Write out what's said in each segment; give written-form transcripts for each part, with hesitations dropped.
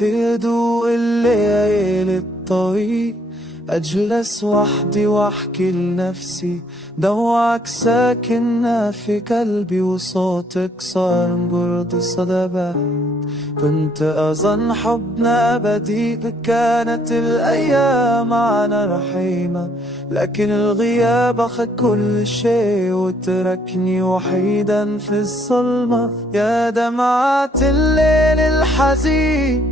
في هدوء الليل الطويل أجلس وحدي وأحكي لنفسي دوعك ساكنة في قلبي وصوتك صار مجرد صدبات. كنت أظن حبنا أبدي كانت الأيام معنا رحيمة، لكن الغياب أخذ كل شيء وتركني وحيدا في الظلمة. يا دمعات الليل الحزين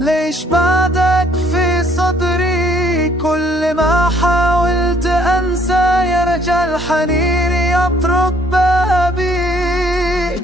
ليش بعدك في صدري؟ كل ما حاولت أنسى يرجع الحنين يطرق بابي.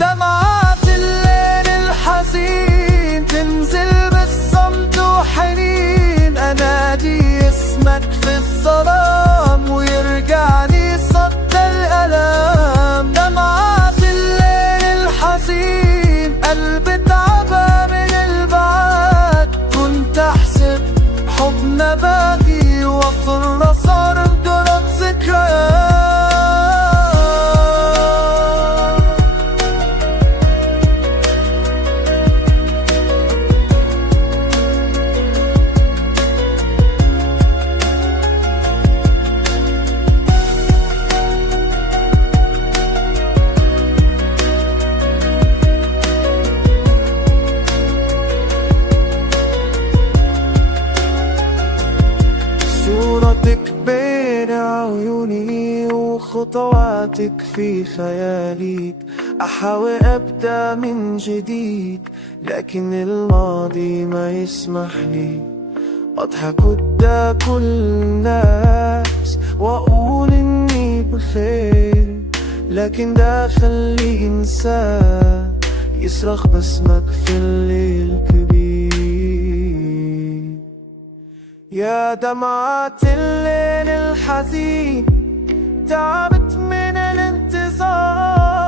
دمعات الليل الحزين تنزل بالصمت وحنين، أنادي اسمك في الظلام ويرجعني صد الألام. دمعات الليل الحزين قلبي تعبى من البعد، كنت أحسب حبنا باقي وفر صار مجرد ذكريات. صورتك بين عيوني وخطواتك في خيالي، أحاول أبدأ من جديد لكن الماضي ما يسمح لي. أضحك قدام كل الناس وأقول إني بخير، لكن داخلي إنسان يصرخ باسمك في الليل الكبير. يا دمعات الليل الحزين تعبت من الانتظار،